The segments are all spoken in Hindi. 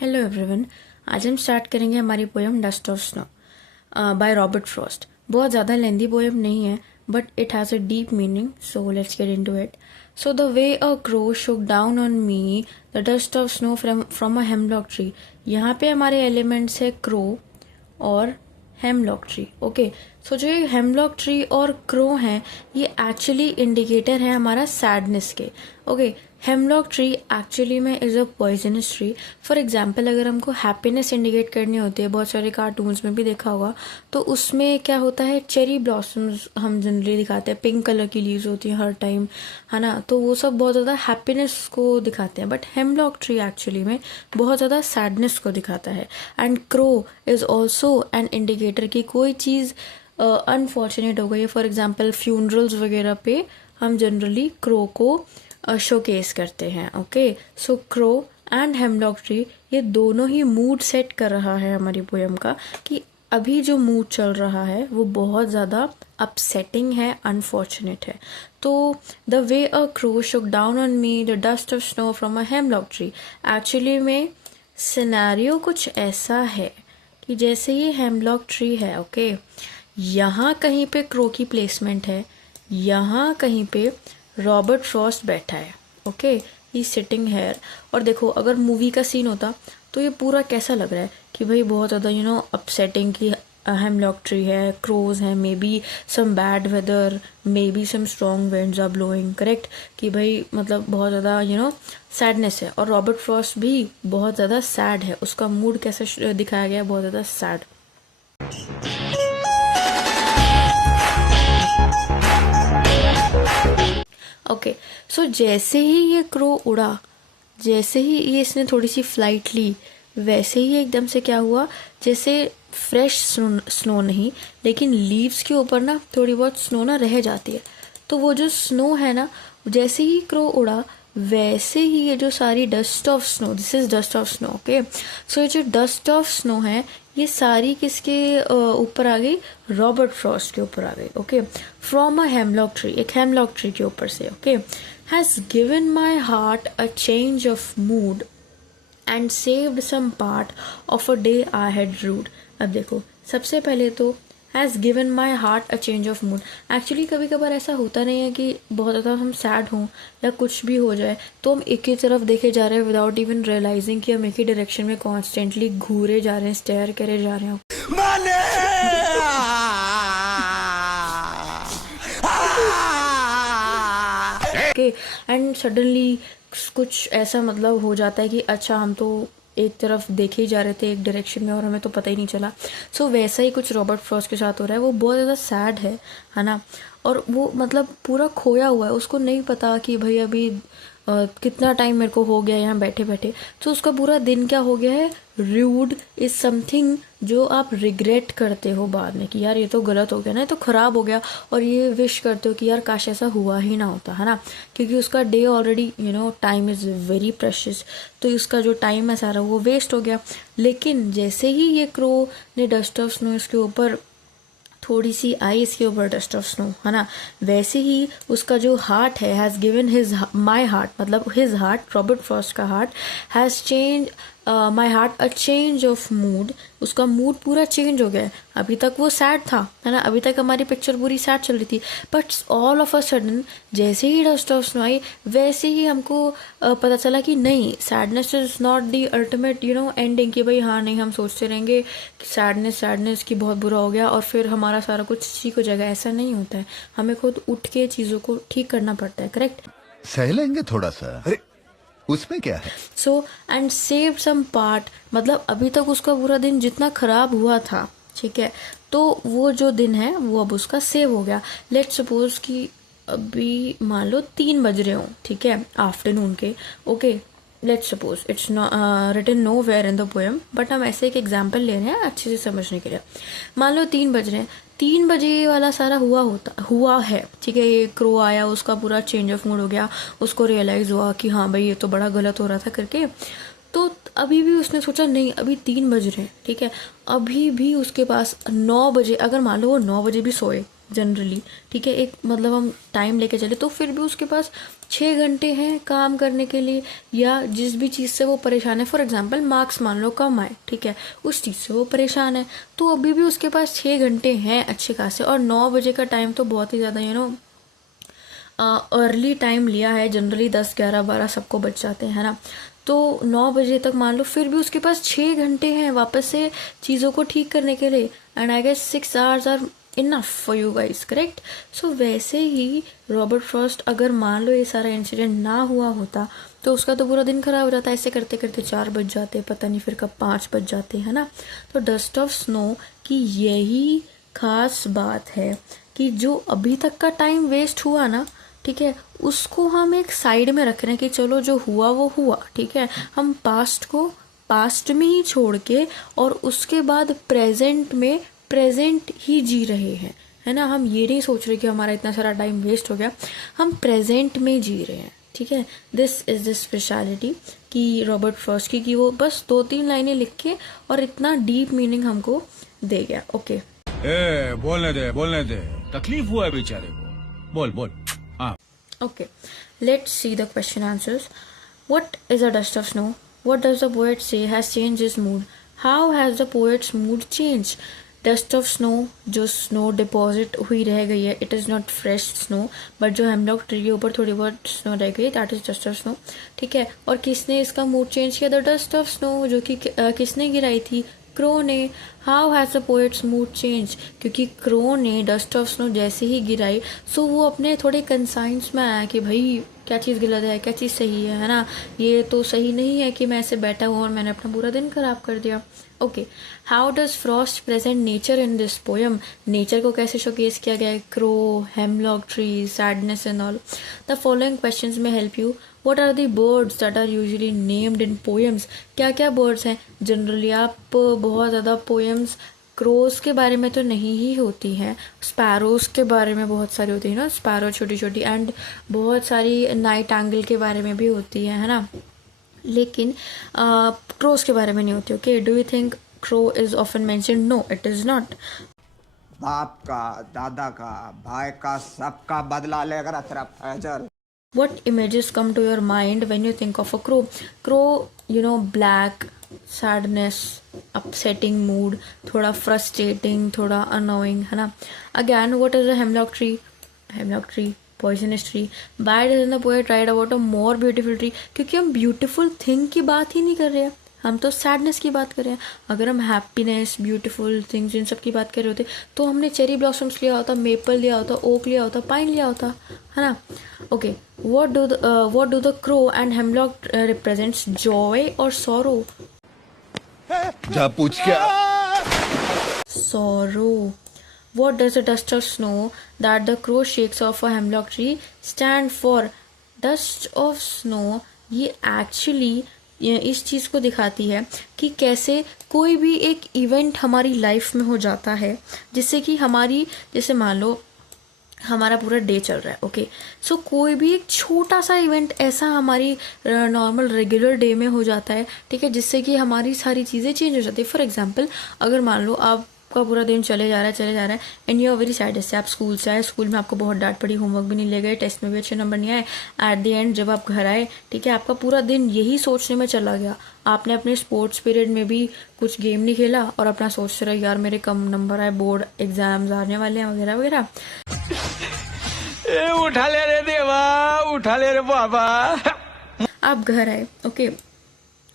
Hello everyone. आज हम स्टार्ट करेंगे हमारी poem dust of snow by Robert Frost. बहुत ज़्यादा लेंदी पोएम नहीं है but it has a deep meaning, so let's get into it. So the way a crow Shuk down on me the dust of snow from a hemlock tree. यहाँ पे हमारे एलिमेंट्स है क्रो और हेमलॉक ट्री। ओके, सो जो ये हेमलॉक ट्री और क्रो हैं ये एक्चुअली इंडिकेटर है हमारा सैडनेस के। ओके, हेमलॉक ट्री एक्चुअली में is a poisonous tree. For example अगर हमको हैप्पीनेस इंडिकेट करनी होती है, बहुत सारे कार्टून्स में भी देखा होगा, तो उसमें क्या होता है, चेरी ब्लॉसम्स हम जनरली दिखाते हैं, पिंक कलर की लीव्स होती हैं हर टाइम, है ना, तो वो सब बहुत ज़्यादा हैप्पीनेस को दिखाते हैं। बट हेमलॉक ट्री एक्चुअली में बहुत ज़्यादा सैडनेस को दिखाता है। And crow is also an indicator कि कोई चीज़ अनफॉर्चुनेट हो गई है। फॉर एग्जाम्पल फ्यूनरल्स वगैरह पे हम जनरली क्रो को शोकेस करते हैं। Okay, so crow and hemlock tree ये दोनों ही मूड सेट कर रहा है हमारी पोएम का कि अभी जो मूड चल रहा है वो बहुत ज़्यादा अपसेटिंग है, अनफॉर्चुनेट है। तो the way a crow Shuk down on me the dust of snow from a hemlock tree, actually में सिनेरियो कुछ ऐसा है कि जैसे ये हेमलॉक ट्री है, ओके, यहाँ कहीं पे क्रो की प्लेसमेंट है, यहाँ कहीं पे रॉबर्ट फ्रॉस्ट बैठा है। Okay, he sitting here. और देखो अगर मूवी का सीन होता तो ये पूरा कैसा लग रहा है कि भाई बहुत ज़्यादा अपसेटिंग की हेमलॉक ट्री है, क्रोज है, may be some bad weather, may be some strong winds are blowing, correct, कि भाई मतलब बहुत ज़्यादा सैडनेस है। और रॉबर्ट फ्रॉस्ट भी बहुत ज़्यादा सैड है, उसका मूड कैसे दिखाया गया है, बहुत ज़्यादा सैड। ओके, सो जैसे ही ये क्रो उड़ा, जैसे ही ये इसने थोड़ी सी फ्लाइट ली, वैसे ही एकदम से क्या हुआ, जैसे फ्रेश स्नो नहीं लेकिन लीव्स के ऊपर ना थोड़ी बहुत स्नो ना रह जाती है। तो वो जो स्नो है ना, जैसे ही क्रो उड़ा वैसे ही ये जो सारी dust of snow, this is dust of snow, okay, so ये जो डस्ट ऑफ स्नो है ये सारी किसके ऊपर आ गई, रॉबर्ट फ्रॉस्ट के ऊपर आ गई। Okay, from a hemlock tree, एक हेमलॉक ट्री के ऊपर से। Okay, has given my heart a change of mood and saved some part of a day I had rued. अब देखो सबसे पहले तो has given my heart a change of mood. Actually कभी कभार ऐसा होता नहीं है कि बहुत ज़्यादा हम सैड हों या कुछ भी हो जाए तो हम एक ही तरफ देखे जा रहे हैं विदाउट इवन रियलाइजिंग कि हम एक ही डायरेक्शन में कॉन्स्टेंटली घूरे जा रहे हैं, स्टेयर करे जा रहे हैं। ओके, एंड सडनली कुछ ऐसा मतलब हो जाता है कि अच्छा हम तो एक तरफ देखे ही जा रहे थे एक डायरेक्शन में और हमें तो पता ही नहीं चला। सो वैसा ही कुछ रॉबर्ट फ्रॉस्ट के साथ हो रहा है। वो बहुत ज़्यादा सैड है ना, और वो मतलब पूरा खोया हुआ है, उसको नहीं पता कि भाई अभी कितना टाइम मेरे को हो गया यहाँ बैठे बैठे। तो उसका पूरा दिन क्या हो गया है, रूड इज समथिंग जो आप रिग्रेट करते हो बाद में कि यार ये तो गलत हो गया ना, ये तो ख़राब हो गया, और ये विश करते हो कि यार काश ऐसा हुआ ही ना होता, है ना, क्योंकि उसका day already time is very precious, तो उसका जो टाइम है सारा वो वेस्ट हो गया। लेकिन जैसे ही ये क्रो ने डस्ट ऑफ स्नो इसके ऊपर थोड़ी सी आई, इसके ऊपर डस्ट ऑफ स्नो, है ना, वैसे ही उसका जो हार्ट है, has given his my heart, मतलब हिज हार्ट, रॉबर्ट फ्रॉस्ट का heart has change my heart a change of mood. उसका मूड पूरा चेंज हो गया है। अभी तक वो सैड था, है ना, अभी तक हमारी पिक्चर पूरी सैड चल रही थी, but all of a sudden जैसे ही डस्ट ऑफ स्नो आई वैसे ही हमको पता चला कि नहीं, sadness is not the ultimate ending, कि भाई हाँ नहीं हम सोचते रहेंगे कि सैडनेस की बहुत बुरा हो गया और फिर हमारा सारा कुछ ठीक हो जाएगा। ऐसा नहीं होता है, हमें खुद उठ के चीज़ों को ठीक करना पड़ता है, करेक्ट। सह लेंगे थोड़ा सा, अरे उसमें क्या है। So and save some part, मतलब अभी तक उसका पूरा दिन जितना खराब हुआ था, ठीक है, तो वो जो दिन है वो अब उसका सेव हो गया। लेट्स सपोज कि अभी मान लो 3 बज रहे हो, ठीक है, आफ्टरनून के। Okay, let's suppose it's written nowhere in the poem, but हम ऐसे एक एग्जाम्पल ले रहे हैं अच्छे से समझने के लिए। मान लो 3 बज रहे हैं, 3 बजे वाला सारा हुआ है, ठीक है, ये क्रो आया, उसका पूरा चेंज ऑफ मूड हो गया, उसको रियलाइज़ हुआ कि हाँ भाई ये तो बड़ा गलत हो रहा था करके। तो अभी भी उसने सोचा नहीं अभी 3 बज रहे हैं, ठीक है, अभी भी उसके पास 9 बजे, अगर मान लो वो 9 बजे भी सोए, जनरली, ठीक है, एक मतलब हम टाइम लेके चले तो फिर भी उसके पास 6 घंटे हैं काम करने के लिए, या जिस भी चीज़ से वो परेशान है, फॉर एग्जांपल मार्क्स मान लो कम आए, ठीक है, उस चीज़ से वो परेशान है, तो अभी भी उसके पास 6 घंटे हैं अच्छे खासे। और 9 बजे का टाइम तो बहुत ही ज़्यादा अर्ली टाइम लिया है, जनरली 10, 11, 12 सबको बच जाते हैं, है ना। तो 9 बजे तक मान लो, फिर भी उसके पास 6 घंटे हैं वापस से चीज़ों को ठीक करने के लिए, and I guess 6 hours are enough for you guys, correct. So वैसे ही रॉबर्ट फ्रॉस्ट, अगर मान लो ये सारा इंसिडेंट ना हुआ होता तो उसका तो पूरा दिन खराब हो जाता, ऐसे करते करते 4 बज जाते, पता नहीं फिर कब 5 बज जाते, है ना। तो डस्ट ऑफ स्नो की यही खास बात है कि जो अभी तक का टाइम वेस्ट हुआ ना, ठीक है, उसको हम एक साइड में रख रहे हैं कि चलो जो हुआ वो हुआ, ठीक है, हम पास्ट को पास्ट में ही छोड़ के और उसके बाद प्रेजेंट में प्रेजेंट ही जी रहे हैं, है ना। हम ये नहीं सोच रहे कि हमारा इतना सारा टाइम वेस्ट हो गया, हम प्रेजेंट में जी रहे हैं, ठीक है। दिस इज द स्पेशलिटी कि रॉबर्ट फ्रॉस्ट की, कि वो बस 2-3 लाइनें लिख के और इतना डीप मीनिंग हमको दे गया। ओके बोलने दे, तकलीफ हुआ है बेचारे को, बोल बोल। हाँ, Okay, let's see the question answers. What is a dust of snow? What does the poet say has changed his mood? How has the poet's mood changed? Dust of snow, जो snow deposit हुई रह गई है, it is not fresh snow, but जो hemlock tree के ऊपर थोड़ी बहुत snow रह गई, that is dust of snow, ठीक है। और किसने इसका mood change किया? The dust of snow, जो कि किसने गिराई थी? क्रो ने। How has the poets mood change? क्योंकि क्रो ने डस्ट ऑफ स्नो जैसे ही गिराई, सो वो अपने थोड़े कंसाइंस में आया कि भाई क्या चीज़ गलत है, क्या चीज़ सही है ना। ये तो सही नहीं है कि मैं ऐसे बैठा हूँ और मैंने अपना पूरा दिन खराब कर दिया। Okay, how does Frost present nature in this poem? Nature को कैसे शोकेस किया गया है? Crow, hemlock tree, sadness and all. The following questions में help you. What are the birds that are usually named in poems? क्या क्या birds हैं? जनरली आप बहुत ज़्यादा poems क्रोज के बारे में तो नहीं ही होती हैं, स्पैरोज के बारे में बहुत सारी होती है ना, स्पैरो छोटी छोटी, एंड बहुत सारी नाइट एंगल के बारे में भी होती है ना, लेकिन क्रोज के बारे में नहीं होती। Okay, do you think crow is often mentioned? No, it is not. बाप का, दादा का, भाई का, सबका बदला लेकर तेरा Faizal. What images come to your mind when you think of a crow? Crow, black, sadness, upsetting mood, थोड़ा frustrating, थोड़ा annoying, है ना। Again, what is a hemlock tree? Hemlock tree, poisonous tree. Why doesn't the poet write about a more beautiful tree? क्योंकि हम beautiful thing की बात ही नहीं कर रहे हैं, हम तो सैडनेस की बात कर रहे हैं। अगर हम हैप्पीनेस, ब्यूटीफुल थिंग्स, इन सब की बात कर रहे होते तो हमने चेरी ब्लॉसम्स लिया होता, मेपल लिया होता, ओक लिया होता, पाइन लिया होता, है ना। Okay, what do the crow and hemlock represents? Joy or sorrow? जा पूछ क्या? Sorrow. What does the dust of snow that the crow shakes off a hemlock tree stand for? Dust of snow ये actually इस चीज़ को दिखाती है कि कैसे कोई भी एक इवेंट हमारी लाइफ में हो जाता है, जिससे कि हमारी, जैसे मान लो हमारा पूरा डे चल रहा है, ओके, सो कोई भी एक छोटा सा इवेंट ऐसा हमारी नॉर्मल रेगुलर डे में हो जाता है, ठीक है, जिससे कि हमारी सारी चीज़ें चेंज हो जाती है। फॉर एग्जांपल, अगर मान लो आपका पूरा दिन चले जा रहा है and you are very sad, जैसे आप स्कूल से आए, स्कूल में आपको बहुत डांट पड़ी, होमवर्क भी नहीं ले गए, टेस्ट में भी अच्छे नंबर नहीं आए, एट द एंड जब आप घर आए, ठीक है, आपका पूरा दिन यही सोचने में चला गया, आपने अपने स्पोर्ट्स पीरियड में भी कुछ गेम नहीं खेला और अपना सोचते रहे यार मेरे कम नंबर आए, बोर्ड एग्जाम्स आने वाले हैं वगैरह वगैरह। उठा ले रे देवा, उठा ले रे बाबा। आप घर आए, ओके,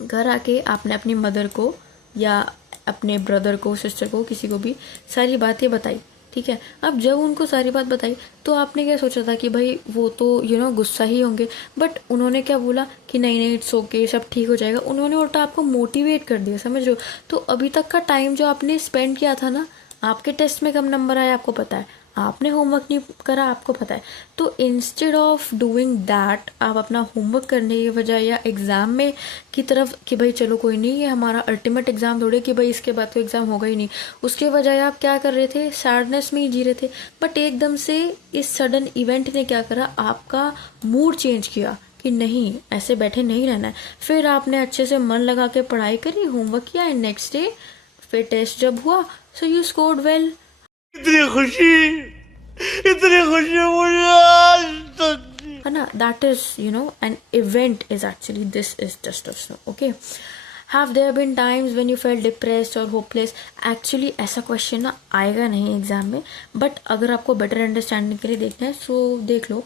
घर आके आपने अपनी मदर को या अपने ब्रदर को, सिस्टर को, किसी को भी सारी बातें बताई, ठीक है। अब जब उनको सारी बात बताई तो आपने क्या सोचा था कि भाई वो तो गुस्सा ही होंगे, बट उन्होंने क्या बोला कि नहीं नहीं इट्स ओके, सब ठीक हो जाएगा। उन्होंने उल्टा आपको मोटिवेट कर दिया, समझ लो। तो अभी तक का टाइम जो आपने स्पेंड किया था ना, आपके टेस्ट में कम नंबर आए आपको पता है, आपने होमवर्क नहीं करा आपको पता है, तो इंस्टेड ऑफ डूइंग दैट आप अपना होमवर्क करने की बजाय या एग्ज़ाम में की तरफ कि भाई चलो कोई नहीं, ये हमारा अल्टीमेट एग्ज़ाम थोड़े कि भाई इसके बाद तो एग्ज़ाम होगा ही नहीं, उसके बजाय आप क्या कर रहे थे, सैडनेस में ही जी रहे थे। बट एकदम से इस सडन इवेंट ने क्या करा, आपका मूड चेंज किया कि नहीं ऐसे बैठे नहीं रहना है। फिर आपने अच्छे से मन लगा के पढ़ाई करी, होमवर्क किया, एंड नेक्स्ट डे फिर टेस्ट जब हुआ, सो यू स्कोर्ड वेल। इतनी खुशी इतनी खुशी मुझे आज तक है ना, that is, an event is actually, this is just a snow. Okay, have there been times when you felt depressed or hopeless? Actually ऐसा क्वेश्चन ना आएगा नहीं एग्जाम में, बट अगर आपको बेटर अंडरस्टैंडिंग के लिए देखना है सो देख लो.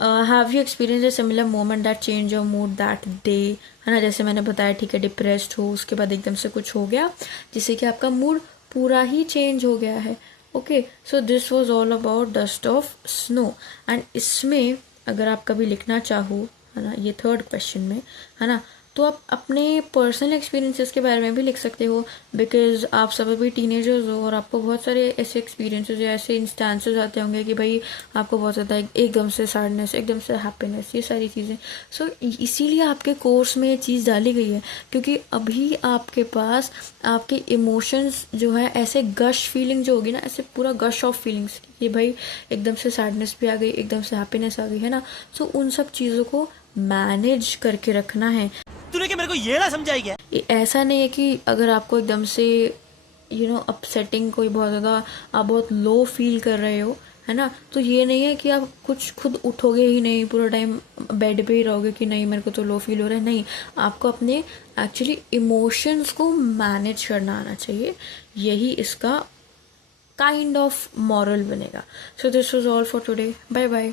Have you experience a similar moment that change your mood that day? है ना, जैसे मैंने बताया, ठीक है, डिप्रेस्ड हो, उसके बाद एकदम से कुछ हो गया जिससे कि आपका मूड पूरा ही चेंज हो गया है. Okay, so this was all about dust of snow. And इसमें अगर आप कभी लिखना चाहो, है ना, ये थर्ड क्वेश्चन में, है ना, तो आप अपने पर्सनल एक्सपीरियंसेस के बारे में भी लिख सकते हो, बिकॉज आप सब अभी टीनेजर्स हो और आपको बहुत सारे ऐसे एक्सपीरियंसेस या ऐसे इंस्टेंसेस आते होंगे कि भाई आपको बहुत ज़्यादा एकदम से सैडनेस, एकदम से हैप्पीनेस, ये सारी चीज़ें. सो इसीलिए आपके कोर्स में ये चीज़ डाली गई है, क्योंकि अभी आपके पास आपके इमोशंस जो है, ऐसे गश फीलिंग जो होगी ना, ऐसे पूरा गश ऑफ फीलिंग्स, ये भाई एकदम से सैडनेस भी आ गई, एकदम से हैप्पीनेस आ गई, है ना. सो उन सब चीज़ों को मैनेज करके रखना है. तूने क्या मेरे को ये ना समझाई क्या? ये ऐसा नहीं है कि अगर आपको एकदम से अपसेटिंग कोई बहुत ज़्यादा, आप बहुत लो फील कर रहे हो, है ना, तो ये नहीं है कि आप कुछ खुद उठोगे ही नहीं, पूरा टाइम बेड पे ही रहोगे कि नहीं मेरे को तो लो फील हो रहा है. नहीं, आपको अपने एक्चुअली इमोशंस को मैनेज करना आना चाहिए. यही इसका काइंड ऑफ मॉरल बनेगा. So this was all for today. Bye bye.